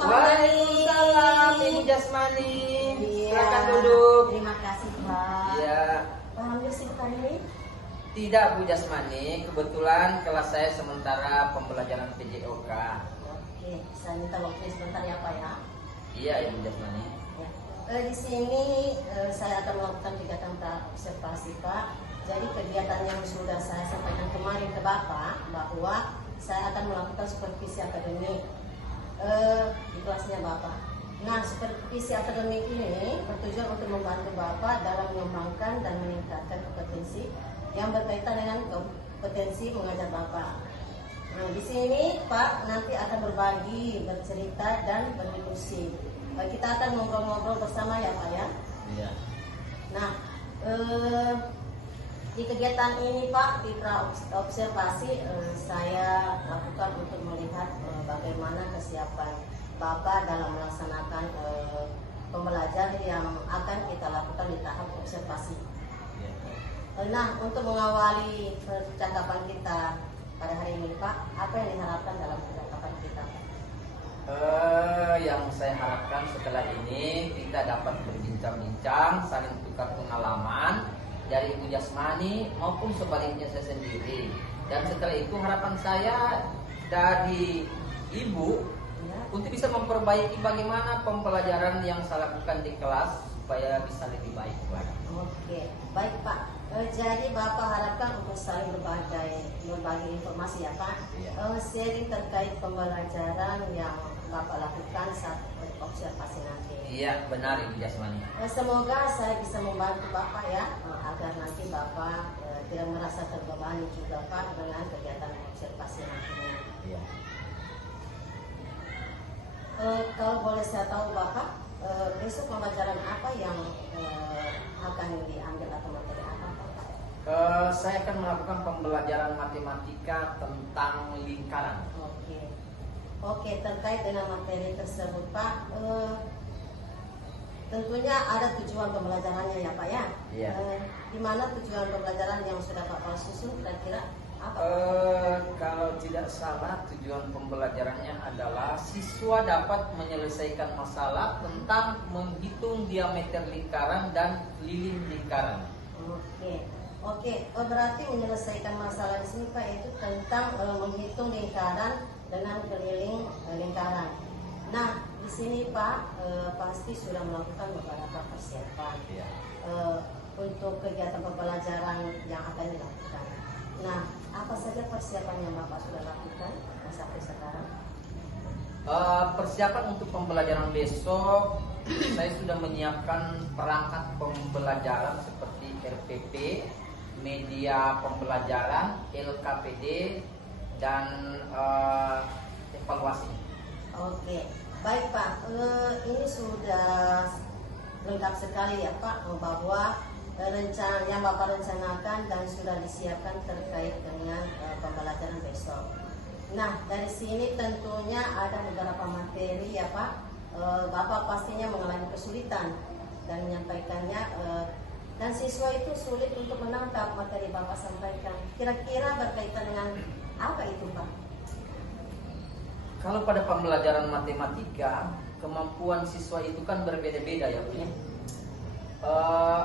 Pak Hamdani. Waalaikumsalam Ibu Jasmani. Iya. Silakan duduk. Terima kasih Pak. Ya, Pak Hamdani sibuk hari ini? tidak Bu Jasmani. Kebetulan kelas saya sementara pembelajaran PJOK. Oke, saya minta waktu sebentar ya Pak ya. Iya Ibu Jasmani. Ya. Di sini saya akan melakukan kegiatan observasi Pak. Jadi kegiatan yang sudah saya sampaikan kemarin ke Bapak bahwa saya akan melakukan supervisi akademik di kelasnya Bapak. Nah, supervisi akademik ini bertujuan untuk membantu Bapak dalam mengembangkan dan meningkatkan kompetensi yang berkaitan dengan kompetensi mengajar Bapak. Nah, di sini Pak nanti akan berbagi, bercerita dan berdiskusi. Kita akan ngobrol-ngobrol bersama ya Pak ya. Iya. Nah, di kegiatan ini Pak, di observasi saya lakukan untuk melihat bagaimana kesiapan Bapak dalam melaksanakan pembelajaran yang akan kita lakukan di tahap observasi. Nah, untuk mengawali percakapan kita pada hari ini Pak, apa yang diharapkan dalam percakapan kita? Yang saya harapkan setelah ini kita dapat berbincang-bincang, saling tukar pengalaman dari Ibu Jasmani maupun sebaliknya saya sendiri. Dan setelah itu harapan saya dari Ibu untuk bisa memperbaiki bagaimana pembelajaran yang saya lakukan di kelas supaya bisa lebih baik lagi. Oke, baik Pak. Jadi Bapak harapkan untuk saling berbagi informasi ya Pak. Iya. Sharing terkait pembelajaran yang Bapak lakukan saat observasi nanti. Iya, benar Ibu Jasmani. Semoga saya bisa membantu Bapak ya agar nanti Bapak tidak merasa terbebani juga Pak dengan kegiatan observasi nantinya. Iya. Kalau boleh saya tahu Bapak, besok pembelajaran apa yang akan diambil atau materi apa Pak? Saya akan melakukan pembelajaran matematika tentang lingkaran. Oke, terkait dengan materi tersebut Pak, tentunya ada tujuan pembelajarannya ya Pak ya. Iya. Di mana tujuan pembelajaran yang sudah Bapak susun kira-kira apa? Kalau tidak salah tujuan pembelajarannya adalah siswa dapat menyelesaikan masalah tentang menghitung diameter lingkaran dan lilin lingkaran. Oke, berarti menyelesaikan masalah di sini Pak itu tentang menghitung lingkaran dengan keliling lingkaran. Nah, di sini Pak pasti sudah melakukan beberapa persiapan untuk kegiatan pembelajaran yang akan dilakukan. Nah, apa saja persiapan yang Bapak sudah lakukan sampai sekarang? Persiapan untuk pembelajaran besok, saya sudah menyiapkan perangkat pembelajaran seperti RPP, media pembelajaran, LKPD, dan evaluasi. Oke, baik Pak. Ini sudah lengkap sekali ya Pak bahwa rencana yang Bapak rencanakan dan sudah disiapkan terkait dengan pembelajaran besok. Nah, dari sini tentunya ada beberapa materi ya Pak. Bapak pastinya mengalami kesulitan dan menyampaikannya dan siswa itu sulit untuk menangkap materi Bapak sampaikan. Kira-kira berkaitan dengan apa itu Pak? Kalau pada pembelajaran matematika, kemampuan siswa itu kan berbeda-beda ya Bu.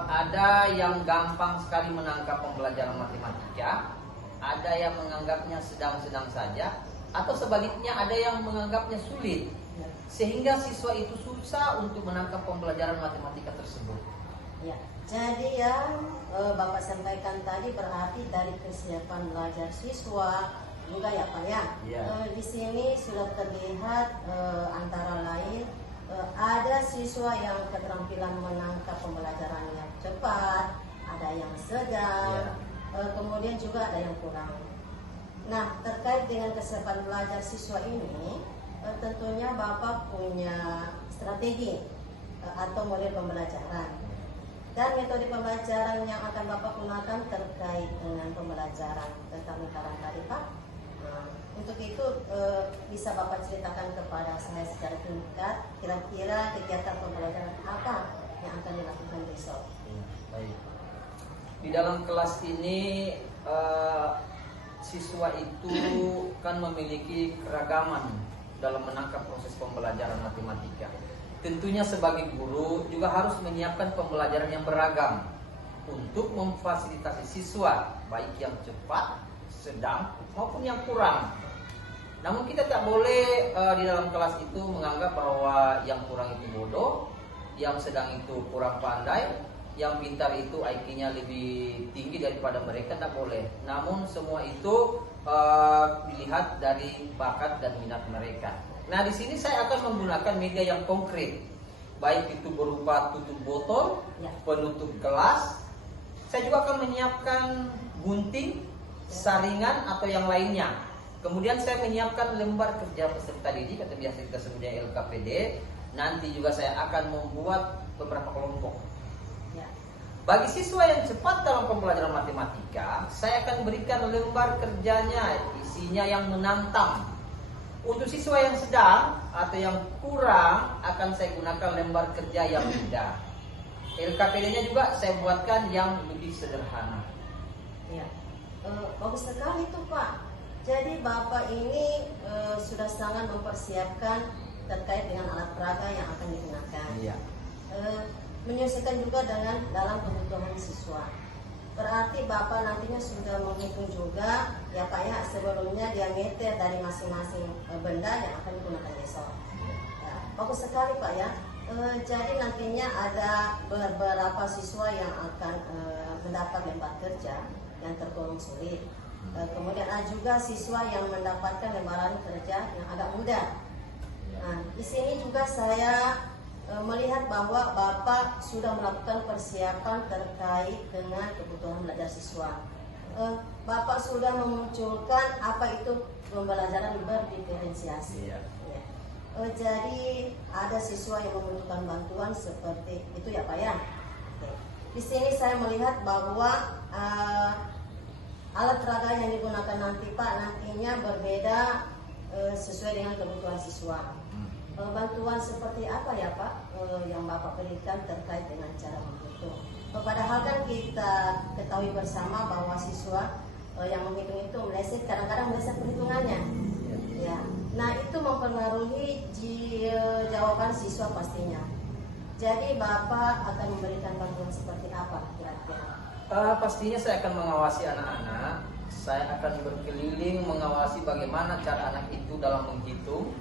Ada yang gampang sekali menangkap pembelajaran matematika, ada yang menganggapnya sedang-sedang saja, atau sebaliknya ada yang menganggapnya sulit, sehingga siswa itu susah untuk menangkap pembelajaran matematika tersebut. Ya, jadi yang Bapak sampaikan tadi berarti dari kesiapan belajar siswa juga ya Pak ya. Di sini sudah terlihat antara lain ada siswa yang keterampilan menangkap pembelajarannya cepat, ada yang sedang, kemudian juga ada yang kurang. Nah, terkait dengan kesiapan belajar siswa ini, tentunya Bapak punya strategi atau model pembelajaran. Dan metode pembelajaran yang akan Bapak gunakan terkait dengan pembelajaran tentang lingkaran tadi Pak. Untuk itu bisa Bapak ceritakan kepada saya secara singkat kira-kira kegiatan pembelajaran apa yang akan dilakukan besok. Baik. Di dalam kelas ini siswa itu kan memiliki keragaman dalam menangkap proses pembelajaran matematika. Tentunya sebagai guru juga harus menyiapkan pembelajaran yang beragam untuk memfasilitasi siswa, baik yang cepat, sedang, maupun yang kurang. Namun kita tak boleh di dalam kelas itu menganggap bahwa yang kurang itu bodoh, yang sedang itu kurang pandai, yang pintar itu IQ-nya lebih tinggi daripada mereka, tak boleh. Namun semua itu dilihat dari bakat dan minat mereka. Nah, di sini saya akan menggunakan media yang konkret, baik itu berupa tutup botol, penutup gelas. Saya juga akan menyiapkan gunting, saringan atau yang lainnya. Kemudian saya menyiapkan lembar kerja peserta didik atau biasa kita sebutnya LKPD. Nanti juga saya akan membuat beberapa kelompok. Bagi siswa yang cepat dalam pembelajaran matematika, saya akan berikan lembar kerjanya, isinya yang menantang. Untuk siswa yang sedang atau yang kurang, akan saya gunakan lembar kerja yang mudah. LKPD-nya juga saya buatkan yang lebih sederhana. Ya, bagus sekali tuh Pak. Jadi Bapak ini sudah sangat mempersiapkan terkait dengan alat peraga yang akan digunakan. Iya. Menyesuaikan juga dengan dalam kebutuhan siswa. Berarti Bapak nantinya sudah menghitung juga ya Pak ya, sebelumnya diameter dari masing-masing benda yang akan digunakan besok. Ya, bagus sekali Pak ya. Jadi nantinya ada beberapa siswa yang akan mendapat lembar kerja yang tergolong sulit. Kemudian ada juga siswa yang mendapatkan lembaran kerja yang agak mudah. Nah, di sini juga saya melihat bahwa Bapak sudah melakukan persiapan terkait dengan kebutuhan belajar siswa. Bapak sudah memunculkan apa itu pembelajaran berdiferensiasi. Iya. Ya. Jadi ada siswa yang membutuhkan bantuan seperti itu ya Pak ya. Oke. Di sini saya melihat bahwa alat peraga yang digunakan nanti Pak nantinya berbeda sesuai dengan kebutuhan siswa. Bantuan seperti apa ya Pak yang Bapak berikan terkait dengan cara menghitung? Padahal kan kita ketahui bersama bahwa siswa yang menghitung itu meleset, kadang-kadang meleset perhitungannya. Ya. Nah itu mempengaruhi jawaban siswa pastinya. Jadi Bapak akan memberikan bantuan seperti apa kira-kira? Pastinya saya akan mengawasi anak-anak. Saya akan berkeliling mengawasi bagaimana cara anak itu dalam menghitung.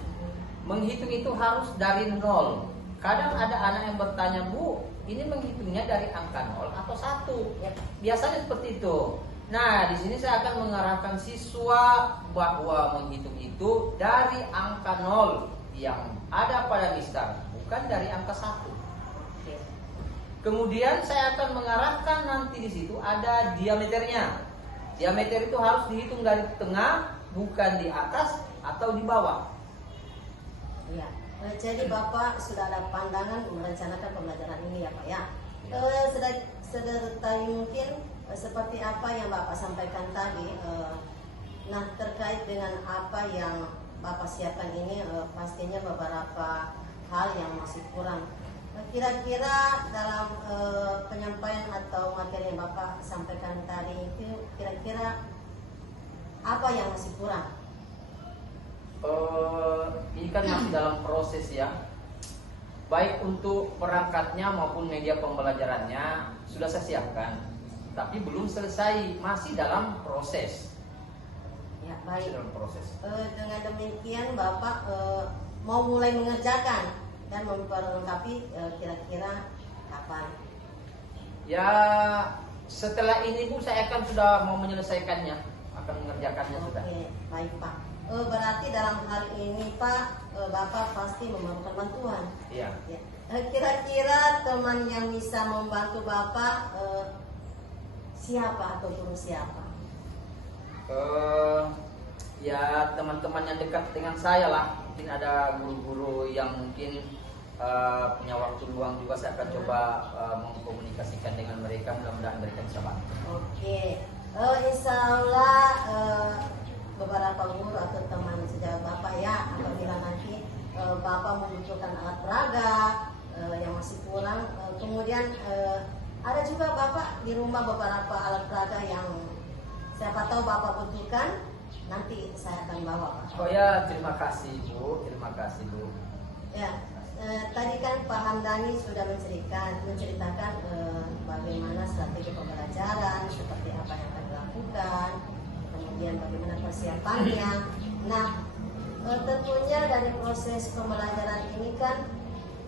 Menghitung itu harus dari nol. Kadang ada anak yang bertanya, Bu, ini menghitungnya dari angka 0 atau 1? Ya, biasanya seperti itu. Nah, di sini saya akan mengarahkan siswa bahwa menghitung itu dari angka 0 yang ada pada Mister, bukan dari angka 1. Kemudian saya akan mengarahkan nanti di situ ada diameternya. Diameter itu harus dihitung dari tengah, bukan di atas atau di bawah. Ya, jadi Bapak sudah ada pandangan merencanakan pembelajaran ini ya Pak ya. Sedetail mungkin seperti apa yang Bapak sampaikan tadi. Nah terkait dengan apa yang Bapak siapkan ini pastinya beberapa hal yang masih kurang. Kira-kira dalam penyampaian atau materi yang Bapak sampaikan tadi itu kira-kira apa yang masih kurang? Ini kan masih dalam proses ya. Baik untuk perangkatnya maupun media pembelajarannya sudah saya siapkan, tapi belum selesai, masih dalam proses. Ya baik. Masih dalam proses. Dengan demikian Bapak mau mulai mengerjakan dan memperlengkapi kira-kira kapan? Ya setelah ini Bu saya akan sudah mau menyelesaikannya, akan mengerjakannya sudah. Oke, baik Pak. Berarti dalam hal ini Pak, Bapak pasti memerlukan bantuan. Iya. Ya. Kira-kira teman yang bisa membantu Bapak siapa atau guru siapa? Ya teman-teman yang dekat dengan saya lah. Mungkin ada guru-guru yang mungkin punya waktu luang juga, saya akan coba mengkomunikasikan dengan mereka, mudah-mudahan mereka bisa bantu. Oke. Insya Allah beberapa guru atau teman sejawat Bapak ya, apabila nanti Bapak membutuhkan alat peraga yang masih kurang, kemudian ada juga Bapak di rumah beberapa alat peraga yang siapa tahu Bapak butuhkan, nanti saya akan bawa Pak. Oh ya, terima kasih Bu, terima kasih Bu. Ya, tadi kan Pak Hamdani sudah menceritakan bagaimana strategi pembelajaran, seperti apa yang akan dilakukan, kemudian bagaimana persiapannya. Nah, tentunya dari proses pembelajaran ini kan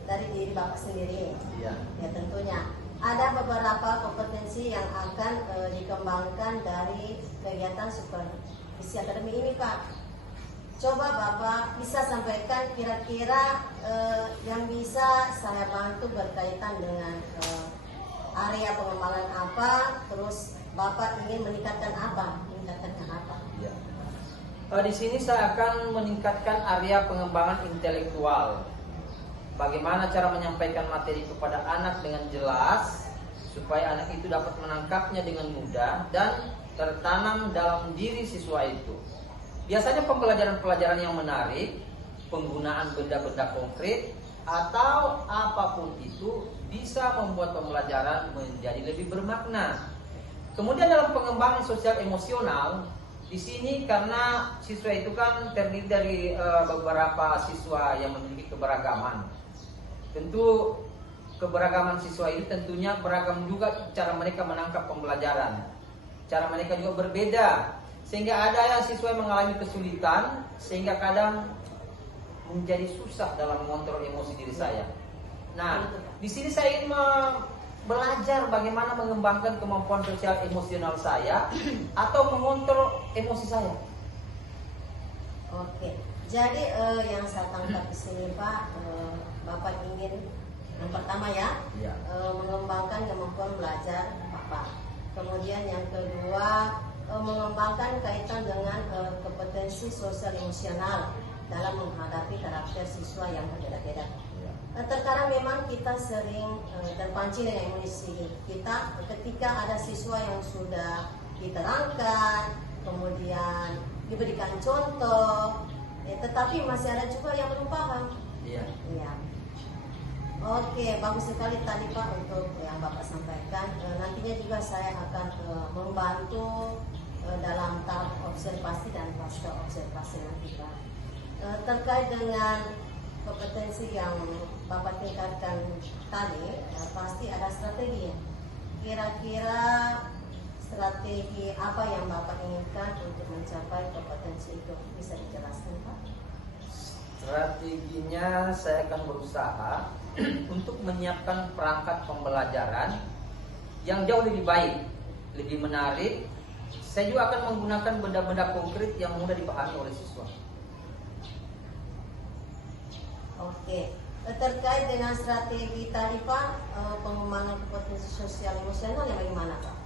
dari diri Bapak sendiri. Iya. Ya, tentunya ada beberapa kompetensi yang akan dikembangkan dari kegiatan supervisi akademi ini Pak. Coba Bapak bisa sampaikan kira-kira yang bisa saya bantu berkaitan dengan area pengembangan apa, terus Bapak ingin meningkatkan apa, Iya. Di sini saya akan meningkatkan area pengembangan intelektual. Bagaimana cara menyampaikan materi kepada anak dengan jelas supaya anak itu dapat menangkapnya dengan mudah dan tertanam dalam diri siswa itu. Biasanya pembelajaran-pelajaran yang menarik, penggunaan benda-benda konkret atau apapun itu bisa membuat pembelajaran menjadi lebih bermakna. Kemudian dalam pengembangan sosial emosional, di sini karena siswa itu kan terdiri dari beberapa siswa yang memiliki keberagaman. Tentu keberagaman siswa itu tentunya beragam juga cara mereka menangkap pembelajaran. Cara mereka juga berbeda. Sehingga ada yang siswa yang mengalami kesulitan, sehingga kadang menjadi susah dalam mengontrol emosi diri saya. Nah, di sini saya ingin belajar bagaimana mengembangkan kemampuan sosial emosional saya atau mengontrol emosi saya. Oke, jadi yang saya tangkap di sini Pak, Bapak ingin yang pertama ya, mengembangkan kemampuan belajar Bapak. Kemudian yang kedua, mengembangkan kaitan dengan kompetensi sosial emosional dalam menghadapi karakter siswa yang berbeda-beda. Terkadang memang kita sering terpancing dengan emosi kita ketika ada siswa yang sudah diterangkan, kemudian diberikan contoh, tetapi masih ada juga yang belum paham. Iya. Ya. Oke, bagus sekali tadi Pak untuk yang Bapak sampaikan. Nantinya juga saya akan membantu dalam tahap observasi dan pasca observasi nanti Pak. Terkait dengan kompetensi yang Bapak tingkatkan tadi, pasti ada strategi. Kira-kira strategi apa yang Bapak inginkan untuk mencapai kompetensi itu? Bisa dijelaskan Pak? Strateginya saya akan berusaha untuk menyiapkan perangkat pembelajaran yang jauh lebih baik, lebih menarik. Saya juga akan menggunakan benda-benda konkret yang mudah dipahami oleh siswa. Oke, terkait dengan strategi tadi Pak, pengembangan kompetensi sosial emosional yang bagaimana Pak?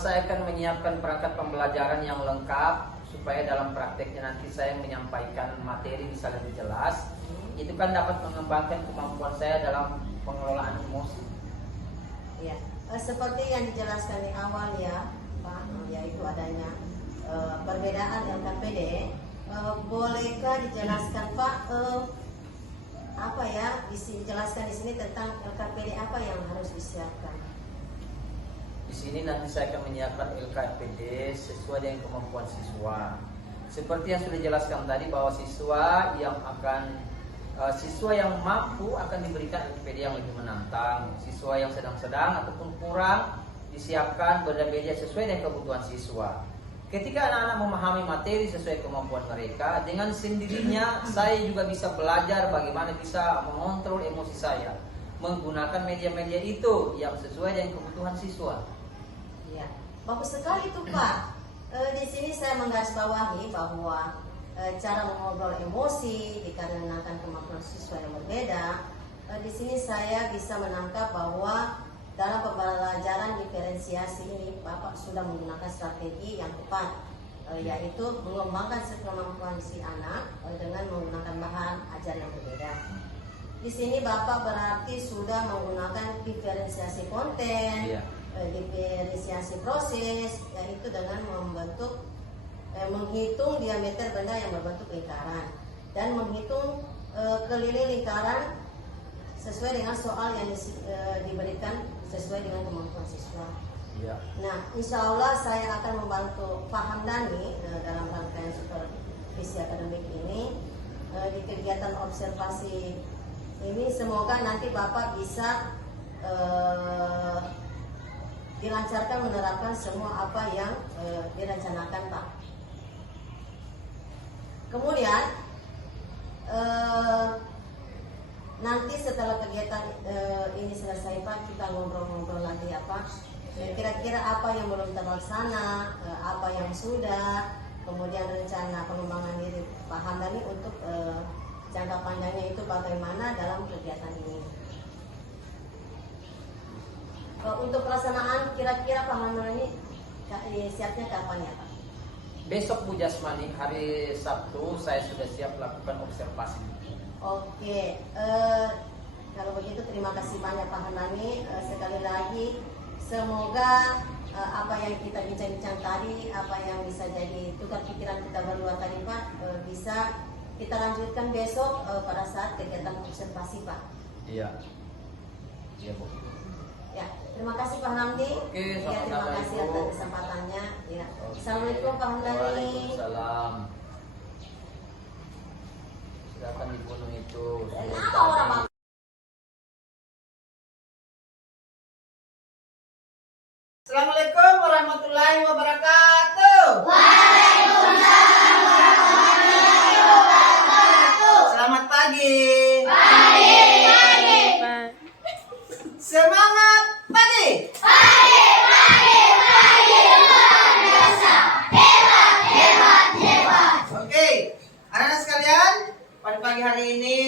Saya akan menyiapkan perangkat pembelajaran yang lengkap supaya dalam prakteknya nanti saya menyampaikan materi bisa lebih jelas. Itu kan dapat mengembangkan kemampuan saya dalam pengelolaan emosi. Ya, seperti yang dijelaskan di awal ya Pak, yaitu adanya perbedaan LKPD. Bolehkah dijelaskan Pak apa ya dijelaskan di sini tentang LKPD apa yang harus disiapkan? Di sini nanti saya akan menyiapkan LKPD sesuai dengan kemampuan siswa. Seperti yang sudah dijelaskan tadi bahwa siswa yang mampu akan diberikan LKPD yang lebih menantang. Siswa yang sedang-sedang ataupun kurang disiapkan beda-beda sesuai dengan kebutuhan siswa. Ketika anak-anak memahami materi sesuai kemampuan mereka, dengan sendirinya saya juga bisa belajar bagaimana bisa mengontrol emosi saya menggunakan media-media itu yang sesuai dengan kebutuhan siswa. Ya, bagus sekali tuh Pak. Di sini saya menggarisbawahi bahwa cara mengontrol emosi dikarenakan kemampuan siswa yang berbeda. Di sini saya bisa menangkap bahwa dalam pembelajaran diferensiasi ini Bapak sudah menggunakan strategi yang tepat, yaitu mengembangkan kemampuan si anak dengan menggunakan bahan ajar yang berbeda. Di sini Bapak berarti sudah menggunakan diferensiasi konten, diferensiasi proses, yaitu dengan menghitung diameter benda yang berbentuk lingkaran dan menghitung keliling lingkaran sesuai dengan soal yang diberikan sesuai dengan kemampuan siswa. Iya. Nah, insya Allah saya akan membantu Pak Hamdani dalam rangkaian supervisi akademik ini di kegiatan observasi ini. Semoga nanti Bapak bisa dilancarkan menerapkan semua apa yang direncanakan, Pak. Kemudian nanti setelah kegiatan ini selesai, Pak, kita ngobrol-ngobrol lagi apa kira-kira apa yang belum terlaksana, apa yang sudah, kemudian rencana pengembangan diri Pak Hamdani untuk jangka panjangnya itu bagaimana dalam kegiatan ini. Untuk pelaksanaan kira-kira Pak Hamdani siapnya kapan ya, Pak? Besok Bu Jasmani, hari Sabtu saya sudah siap melakukan observasi. Oke, kalau begitu terima kasih banyak Pak Hamdani. Sekali lagi semoga apa yang kita bincang-bincang tadi, apa yang bisa jadi tukar pikiran kita berdua tadi, Pak, bisa kita lanjutkan besok pada saat kegiatan observasi, Pak. Iya. Iya, Bu. Ya, terima kasih Pak Hamdi. Oke, ya, terima sama-sama, kasih Ibu. atas kesempatannya. Ya. Oke. Assalamualaikum Pak Hamdani. Waalaikumsalam. Silakan dibunuh itu. Kenapa orang Assalamualaikum warahmatullahi wabarakatuh. Waalaikumsalam warahmatullahi wabarakatuh. Selamat pagi. Pagi. Semangat pagi. Pagi luar biasa. Hebat. Oke, anak-anak sekalian, pada pagi hari ini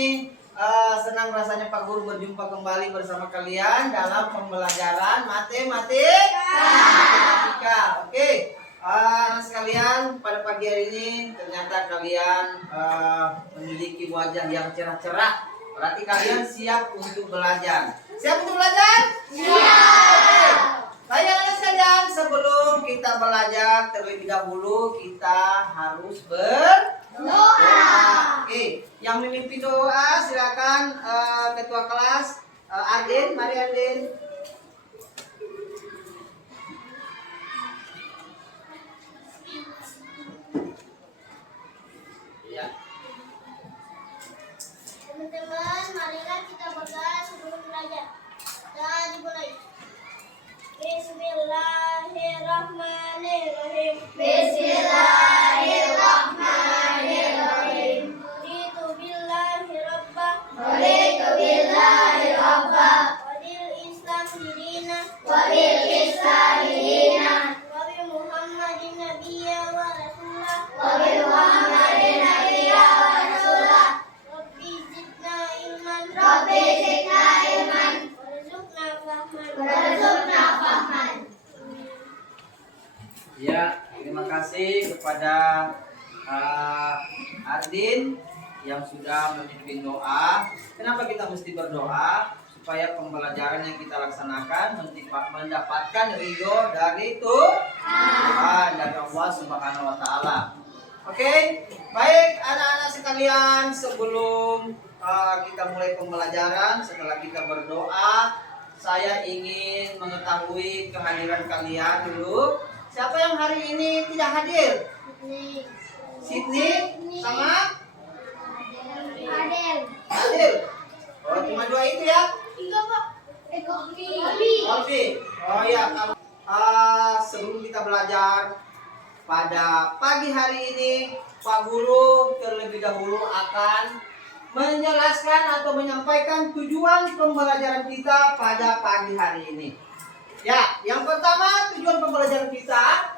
senang rasanya Pak Guru berjumpa kembali bersama kalian dalam pembelajaran matematika. Oke, anak sekalian, pada pagi hari ini ternyata kalian memiliki wajah yang cerah-cerah. Berarti kalian siap untuk belajar. Siap untuk belajar? Siap. Baik anak sekalian, sebelum kita belajar terlebih dahulu kita harus berdoa. Oke, yang memimpin doa silakan ketua kelas Ardin, mari Ardin. Ya. Teman-teman, marilah kita berdoa sebelum belajar. Dan dimulai. Bismillahirrahmanirrahim. Bismillahirrahmanirrahim. Raditu billahi rabbah. Raditu billahi rabbah. Wabil Islam dina. Wabil Islam dina. Wabi Muhammadin nabiyya wa rasulah. Wabi Muhammadin nabiyya wa rasulah. Rabbi zidna ilman. Rabbi zidna ilman. Warzuqna fahman. Warzuqna fahman. Ya, terima kasih kepada Ardin yang sudah memimpin doa. Kenapa kita mesti berdoa? Supaya pembelajaran yang kita laksanakan mendapatkan ridho dari Tuhan, dari Allah Subhanahu wa Ta'ala. Oke, baik anak-anak sekalian, sebelum kita mulai pembelajaran, setelah kita berdoa, saya ingin mengetahui kehadiran kalian dulu. Siapa yang hari ini tidak hadir? Sydney sama Adil. Oh, cuma dua itu ya? Oke. Oh ya, sebelum kita belajar pada pagi hari ini, Pak Guru terlebih dahulu akan menjelaskan atau menyampaikan tujuan pembelajaran kita pada pagi hari ini. Ya, yang pertama tujuan pembelajaran kita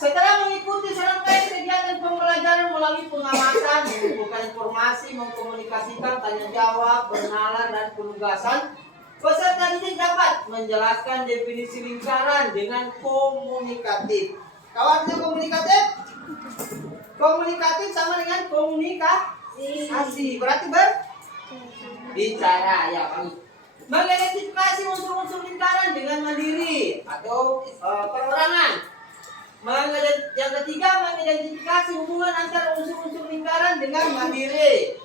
setelah mengikuti serangkaian kegiatan pembelajaran melalui pengamatan, mengumpulkan informasi, mengkomunikasikan tanya jawab, bernalar dan penugasan, peserta didik dapat menjelaskan definisi lingkaran dengan komunikatif. Kawan dengan komunikatif? Komunikatif sama dengan komunikasi. Berarti berbicara ya, Pak. Mengidentifikasi unsur-unsur lingkaran dengan mandiri atau perorangan. Yang ketiga, mengidentifikasi hubungan antara unsur-unsur lingkaran dengan mandiri.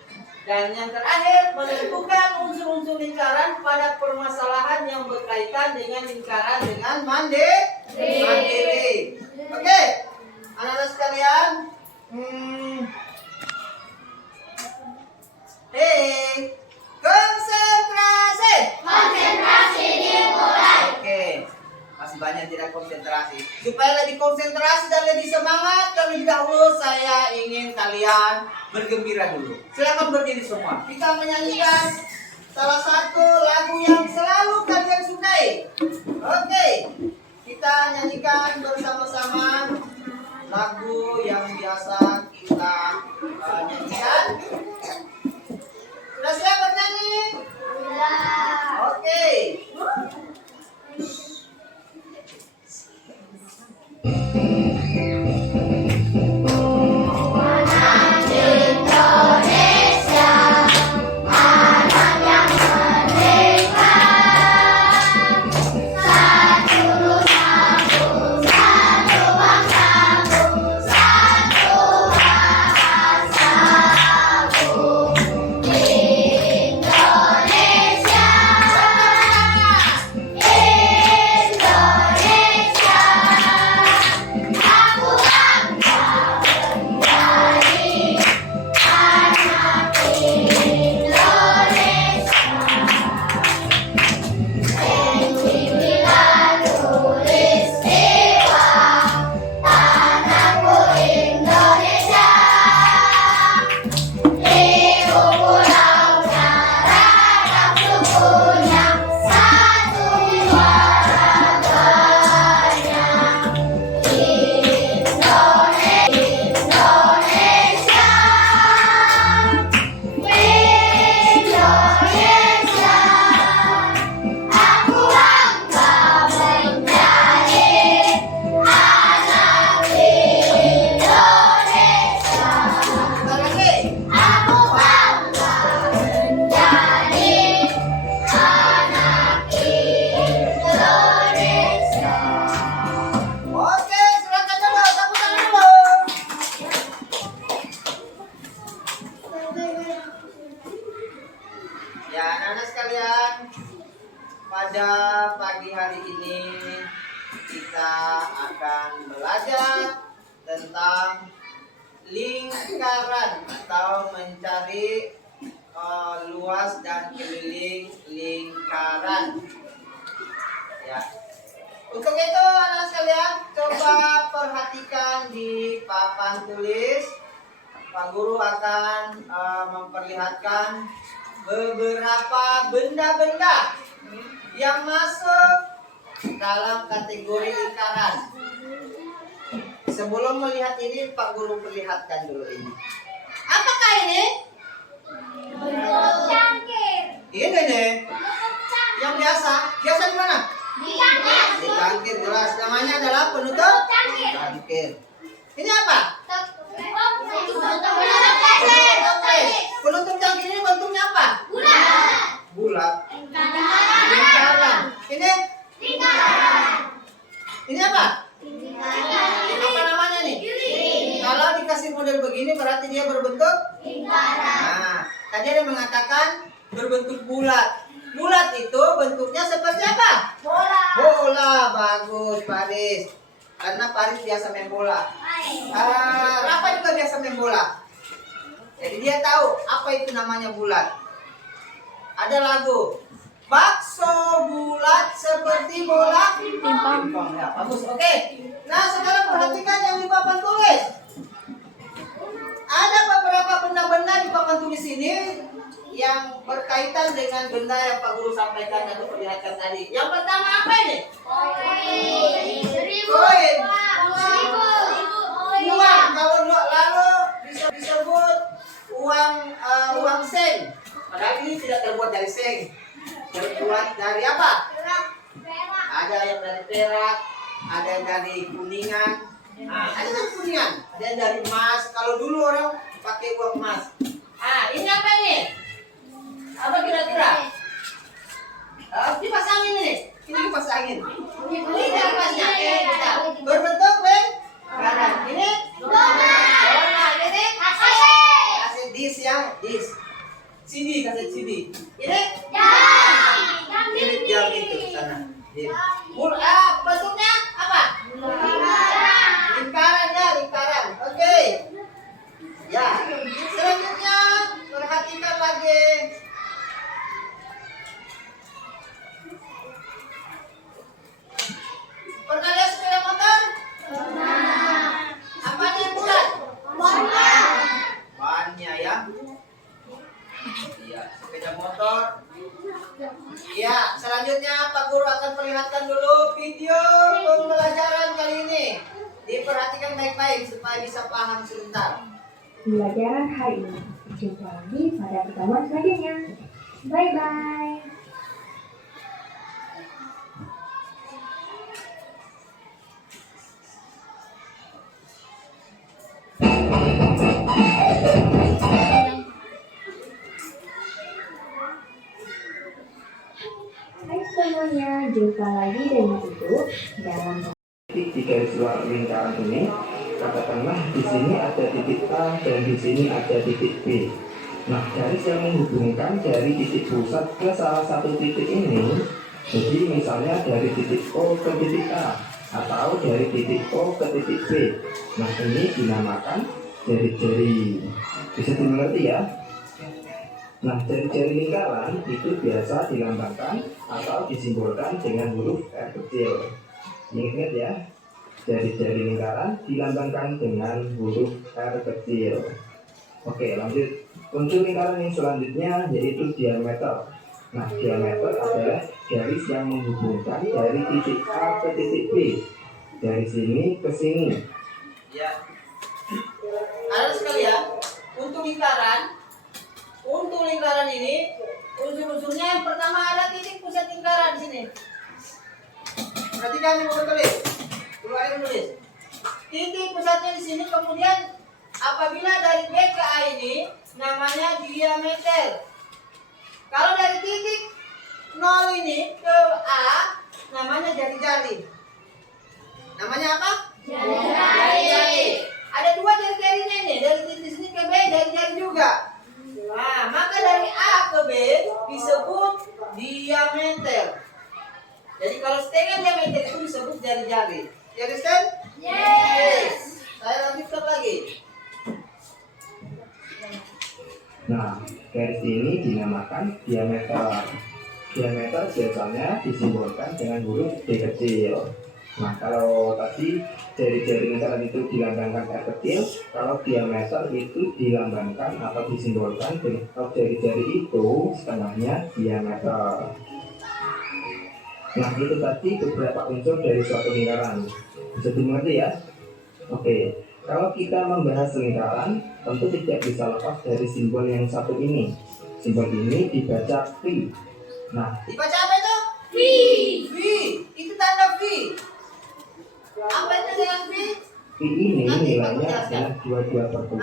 Dan yang terakhir, menentukan unsur-unsur lingkaran pada permasalahan yang berkaitan dengan lingkaran dengan mandiri. Oke, anak-anak sekalian. Konsentrasi. Konsentrasi dimulai. Oke, masih banyak tidak konsentrasi. Supaya lebih konsentrasi dan lebih semangat, terlebih dahulu saya ingin kalian bergembira dulu. Silakan berdiri semua. Kita menyanyikan salah satu lagu yang selalu kalian sukai. Oke, kita nyanyikan bersama-sama lagu yang biasa kita nyanyikan. Sudah siap bernyanyi? Sudah. Oke. Pada pagi hari ini kita akan belajar tentang lingkaran atau mencari luas dan keliling lingkaran. Ya. Untuk itu anak sekalian, coba perhatikan di papan tulis. Pak Guru akan memperlihatkan beberapa benda-benda yang masuk dalam kategori lingkaran. Sebelum melihat ini, Pak Guru perlihatkan dulu ini. Apakah ini? Bentuk cangkir. Ini nih. Yang biasa. Biasa di mana? Di cangkir. Di cangkir jelas. Namanya adalah penutup Cangkir. cangkir. Ini apa? Penutup cangkir ini bentuknya apa? Bulat. Lingkaran. Ini? Ini apa? Apa namanya nih? Kalau dikasih model begini berarti dia berbentuk Lingkaran. Nah, tadi ada mengatakan berbentuk bulat. Bulat itu bentuknya seperti apa? Bola. Bola. Bagus, Paris. Karena Paris biasa main bola. Rafa juga biasa main bola. Jadi dia tahu apa itu namanya bulat. Ada lagu. Bakso bulat seperti bola pingpong. Ya, bagus. Oke. Nah, sekarang perhatikan yang di papan tulis. Ada beberapa benda-benda di papan tulis ini yang berkaitan dengan benda yang Pak Guru sampaikan atau perlihatkan tadi. Yang pertama apa ini? Koin. Uang. Kalau lalu bisa disebut uang seng. Padahal ini tidak terbuat dari seng. Terbuat dari apa? Ada yang dari perak, ada yang dari kuningan. Nah, ada yang kuningan, ada yang dari emas. Kalau dulu orang pakai uang emas. Ini apa ini? Apa kira-kira? Dipasangin ini. Ini dipasangin. Ini dipasangin. Kita berbentuk lingkaran. Ini bola. Ini AC. Dis ya, dis. CD, kaset CD. Ini? Ini jam itu sana. Bentuknya apa? Lingkaran ya, lingkaran. Oke. Ya. Selanjutnya perhatikan lagi. Pernah lihat sepeda motor? Apanya yang bulat? Bannya ya. Iya, sepeda motor. Ya, selanjutnya Pak Guru akan perlihatkan dulu video pembelajaran kali ini. Diperhatikan baik-baik supaya bisa paham sebentar. Pembelajaran hari ini. Jumpa lagi pada pertemuan selanjutnya. Bye-bye. Hai semuanya, jumpa lagi dengan Ibu dalam Di garis luar lingkaran ini, katakanlah di sini ada titik A dan di sini ada titik B. Nah, garis yang menghubungkan dari titik pusat ke salah satu titik ini, jadi misalnya dari titik O ke titik A atau dari titik O ke titik B. Nah, ini dinamakan jari-jari. Bisa dimengerti ya? Nah, jari-jari lingkaran itu biasa dilambangkan atau disimbolkan dengan huruf R kecil. Ingat ya, jari-jari lingkaran dilambangkan dengan huruf R kecil. Oke, lanjut. Untuk lingkaran yang selanjutnya yaitu diameter. Nah, diameter adalah garis yang menghubungkan dari titik A ke titik B. Dari sini ke sini. Ya. Ada sekali ya. Untuk lingkaran ini unsur-unsurnya yang pertama ada titik pusat lingkaran di sini. Perhatikan yang mau tulis. Keluarin tulis. Titik pusatnya di sini, kemudian apabila dari B ke A ini namanya diameter. Kalau dari titik 0 ini ke A namanya jari-jari. Namanya apa? Jari-jari. Ada dua jari-jarinya ini, dari titik sini ke B jari-jari juga. Nah, maka dari A ke B disebut diameter. Jadi kalau setengah diameter itu disebut jari-jari. Ya, understand? Yes. Saya lanjutkan lagi. Nah, garis ini dinamakan diameter. Diameter biasanya disimbolkan dengan huruf D kecil. Nah, kalau tadi jari-jari lingkaran itu dilambangkan R kecil, kalau diameter itu dilambangkan atau disimbolkan dengan jari-jari itu setengahnya diameter. Nah, itu tadi beberapa unsur dari suatu lingkaran. Bisa dimengerti ya? Oke, kalau kita membahas lingkaran, tentu tidak bisa lepas dari simbol yang satu ini. Simbol ini dibaca V. Nah, Dibaca apa itu? V. V. Itu tanda V. Apa itu dengan V? V ini nilainya adalah 22/7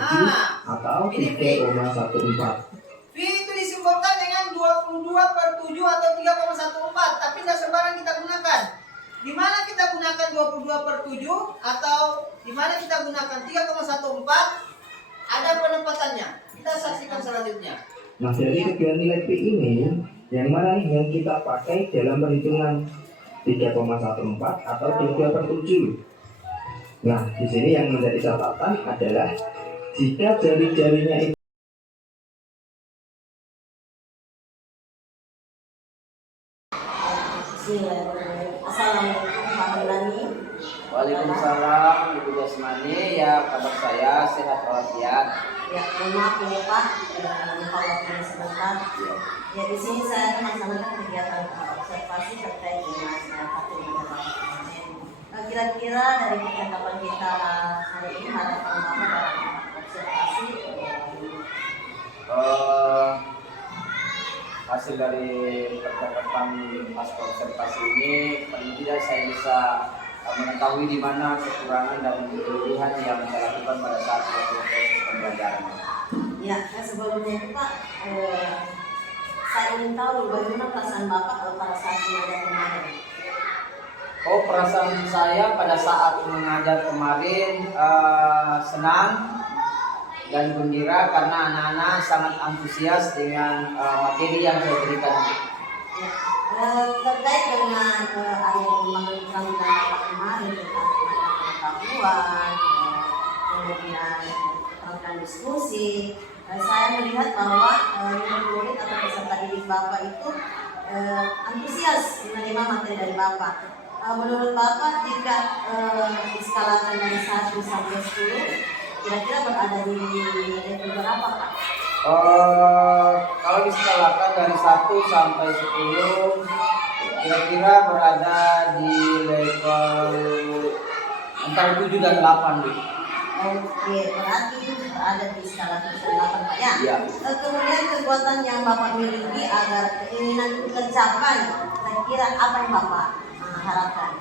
atau 3,14. V itu disimbolkan dengan 22/7 atau 3,14, tapi tidak sembarang kita gunakan. Di mana kita gunakan 22/7 atau di mana kita gunakan 3,14? Ada penempatannya. Kita saksikan selanjutnya. Nah, dari kedua nilai V ini, yang mana nih yang kita pakai dalam perhitungan 3,14 atau 22/7? Nah, di sini yang menjadi catatan adalah jika jari-jarinya itu Assalamualaikum warahmatullahi. Waalaikumsalam Ibu Jasmani, ya kabar saya sehat walafiat. Ya, mohon maaf ini Pak, lupa waktunya sebentar. Ya, di sini saya melaksanakan kegiatan observasi terkait dengan kartu Bapak Presiden. Kira-kira dari percakapan kita hari ini harapan Bapak dalam observasi Hasil dari percakapan pasca observasi ini paling tidak saya bisa mengetahui di mana kekurangan dan kelebihan yang saya lakukan pada saat proses pembelajaran. ya, sebelumnya itu Pak, saya ingin tahu bagaimana perasaan Bapak pada saat mengajar kemarin. Oh, perasaan saya pada saat mengajar kemarin senang dan gembira karena anak-anak sangat antusias dengan materi yang saya berikan. Terkait dengan ada yang Bapak kemarin tentang pengetahuan, kemudian tentang diskusi, saya melihat bahwa murid atau peserta didik Bapak itu antusias menerima materi dari Bapak. Menurut Bapak, jika diskalakan dari 1 sampai 10, kira-kira berada di level berapa, Pak? Kalau diskalakan dari 1 sampai 10, kira-kira berada di level antara 7 dan 8. Oke, berarti berada di skala 7 dan 8, Pak ya? Iya. Kemudian kekuatan yang Bapak miliki agar keinginan itu tercapai, kira-kira apa yang Bapak harapkan?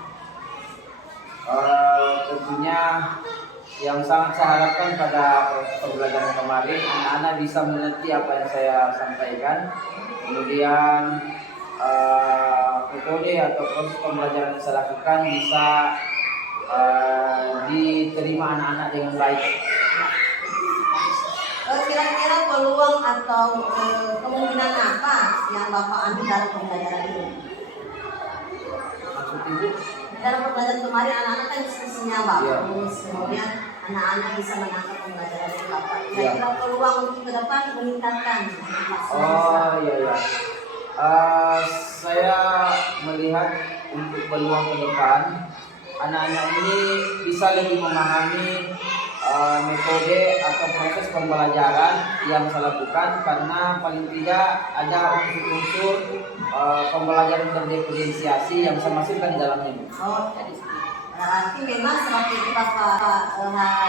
Tentunya yang sangat saya harapkan pada proses pembelajaran kemarin, anak-anak bisa mengerti apa yang saya sampaikan. Kemudian metode atau proses pembelajaran yang saya lakukan bisa diterima anak-anak dengan baik. Kira-kira peluang atau kemungkinan apa yang Bapak ambil dalam pembelajaran ini? Maksud Ibu? Dalam pembelajaran kemarin anak-anak kan diskusinya bagus, Iya. kemudian anak-anak bisa menangkap pembelajaran dari Bapak. Iya. Kira-kira peluang untuk ke depan meningkatkan. Oh iya. Saya melihat untuk peluang ke depan, anak-anak ini bisa lebih memahami metode atau proses pembelajaran yang saya lakukan, karena paling tidak ada unsur-unsur pembelajaran berdiferensiasi yang saya masukkan di dalamnya. Oh, jadi berarti memang seperti itu Bapak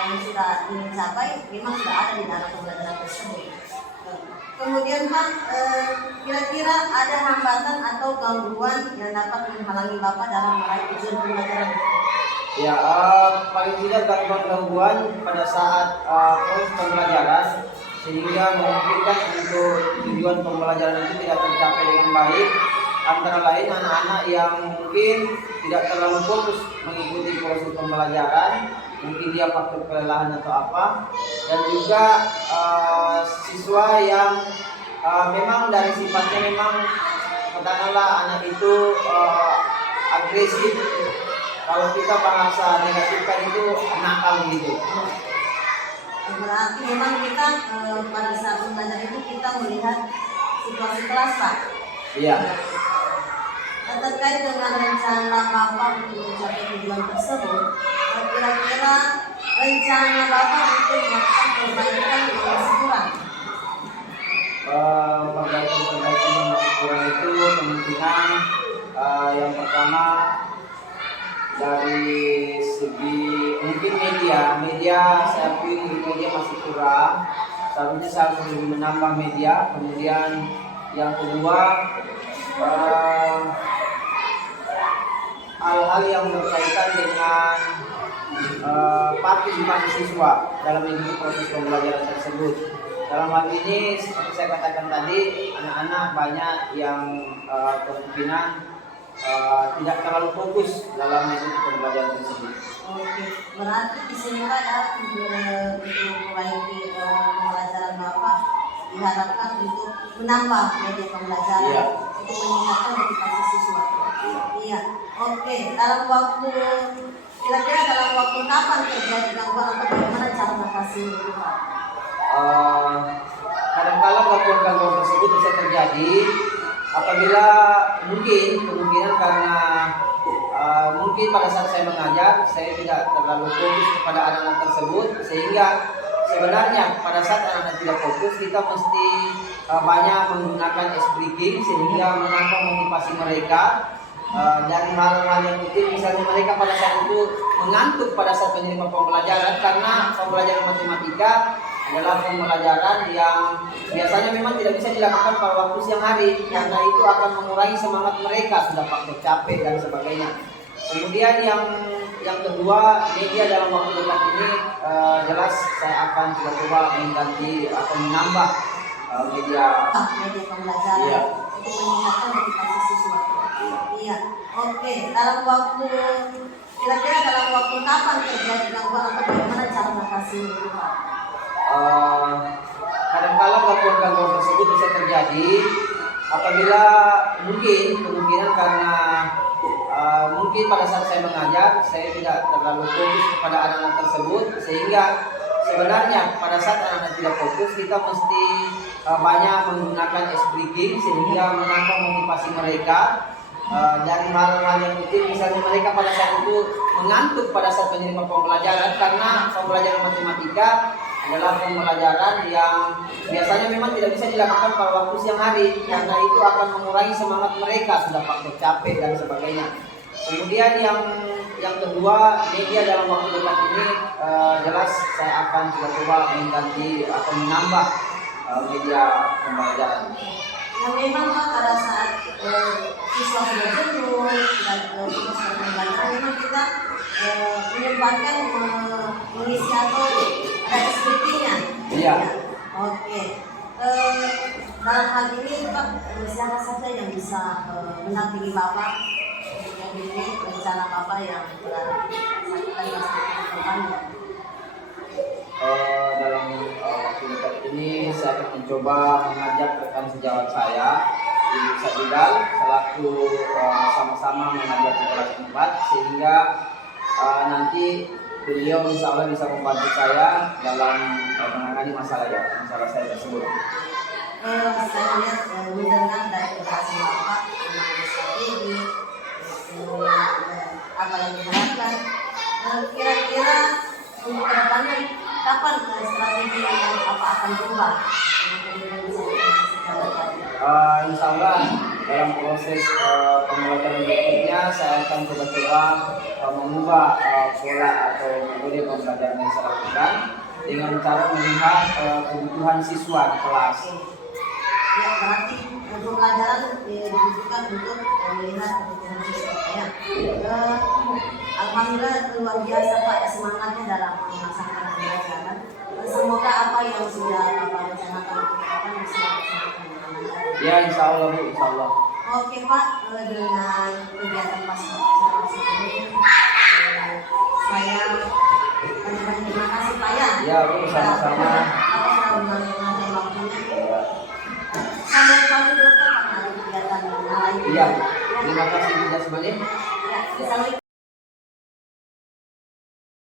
yang sudah ingin capai memang sudah ada di dalam pembelajaran tersebut. Kemudian Pak, kira-kira ada hambatan atau gangguan yang dapat menghalangi Bapak dalam meraih tujuan pembelajaran? Ya, paling tidak gangguan pada saat proses pembelajaran, sehingga memungkinkan untuk tujuan pembelajaran itu tidak tercapai dengan baik. Antara lain anak-anak yang mungkin tidak terlalu fokus mengikuti proses pembelajaran, mungkin dia faktor kelelahan atau apa, dan juga siswa yang memang dari sifatnya memang katakanlah anak itu agresif. Kalau kita bahasa negatifkan itu nakal gitu. Berarti memang kita pada saat belajar itu kita melihat situasi kelas Pak. Iya. Terkait dengan rencana Bapak untuk mencapai tujuan tersebut, kira-kira rencana Bapak untuk melakukan perbaikan yang masih kurang? Perbaikan yang masih kurang itu kemungkinan yang pertama dari segi mungkin media saya pilih media masih kurang, seharusnya saya harus lebih menambah media. Kemudian yang kedua, hal-hal yang berkaitan dengan partisipasi siswa dalam mengikuti proses pembelajaran tersebut. Dalam hal ini seperti saya katakan tadi, anak-anak banyak yang kemungkinan tidak terlalu fokus dalam mengikuti pembelajaran tersebut. Oke, berarti di sini Pak ya untuk memperbaiki pembelajaran Bapak diharapkan untuk menambah media pembelajaran, Iya. untuk meningkatkan motivasi siswa. Iya, oke. Kira-kira dalam waktu kapan terjadi gangguan atau bagaimana cara mengatasi itu Pak? Kadang-kala gangguan-gangguan tersebut bisa terjadi apabila kemungkinan karena mungkin pada saat saya mengajar saya tidak terlalu fokus kepada anak-anak tersebut, sehingga sebenarnya pada saat anak-anak tidak fokus kita mesti banyak menggunakan ice breaking sehingga menambah motivasi mereka dari hal-hal yang kecil. Misalnya mereka pada saat itu mengantuk pada saat menerima pembelajaran, karena pembelajaran matematika adalah pembelajaran yang biasanya memang tidak bisa dilakukan pada waktu siang hari, karena itu akan mengurangi semangat mereka, sudah faktor capek dan sebagainya. Kemudian yang kedua, media dalam waktu dekat ini jelas saya akan coba mengganti atau menambah media pembelajaran. Iya. Untuk meningkatkan motivasi siswa. Iya, oke. Kira-kira dalam waktu kapan terjadi gangguan atau bagaimana cara mengatasi itu Pak? kadang-kala gangguan-gangguan tersebut bisa terjadi apabila kemungkinan karena mungkin pada saat saya mengajar saya tidak terlalu fokus kepada anak-anak tersebut, sehingga sebenarnya pada saat anak-anak tidak fokus kita mesti banyak menggunakan ice breaking sehingga menambah motivasi mereka dari hal-hal yang penting. Misalnya mereka pada saat itu mengantuk pada saat menerima pembelajaran, karena pembelajaran matematika adalah pembelajaran yang biasanya memang tidak bisa dilakukan pada waktu siang hari, karena itu akan mengurangi semangat mereka, sudah faktor capek dan sebagainya. Kemudian yang kedua, media dalam waktu dekat ini jelas saya akan coba mengganti atau menambah media pembelajaran. Nah, memang Pak, pada saat siswa sudah jenuh dan kita sudah membelajar, memang kita menyempatkan mengisi atau ada SPT-nya. Iya. Oke. Dalam hal ini Pak, siapa saja yang bisa mendampingi Bapak yang ini rencana Bapak yang telah disampaikan di depannya? Dalam waktu dekat ini saya akan mencoba mengajak rekan sejawat saya di Sadidal selaku sama-sama mengajar di kelas 4, sehingga nanti beliau insya Allah bisa membantu saya dalam menangani masalah saya tersebut. Saya lihat mendengar dari penjelasan Bapak mengenai strategi, apa yang diharapkan, kira-kira untuk kedepannya kapan strategi yang apa akan berubah? Insya Allah dalam proses pembelajaran berikutnya saya akan coba-coba mengubah pola atau metode pembelajaran yang saya lakukan dengan cara melihat kebutuhan siswa di kelas. Ya, berarti pembelajaran dibutuhkan untuk melihat kebutuhan siswa ya. Alhamdulillah luar biasa Pak semangatnya dalam melaksanakan pembelajaran. Semoga apa yang sudah Bapak rencanakan bisa dilaksanakan dengan lancar. Ya, insya Allah Bu, insya Allah. Oke Pak, dengan kegiatan pasca ini saya banyak terima kasih Pak ya. Ya Bu, sama-sama. Apa sudah mengenai waktunya? Sampai kali dulu Pak kegiatan yang lain. Iya, terima kasih Bu Jasmani. Ya, Assalamualaikum.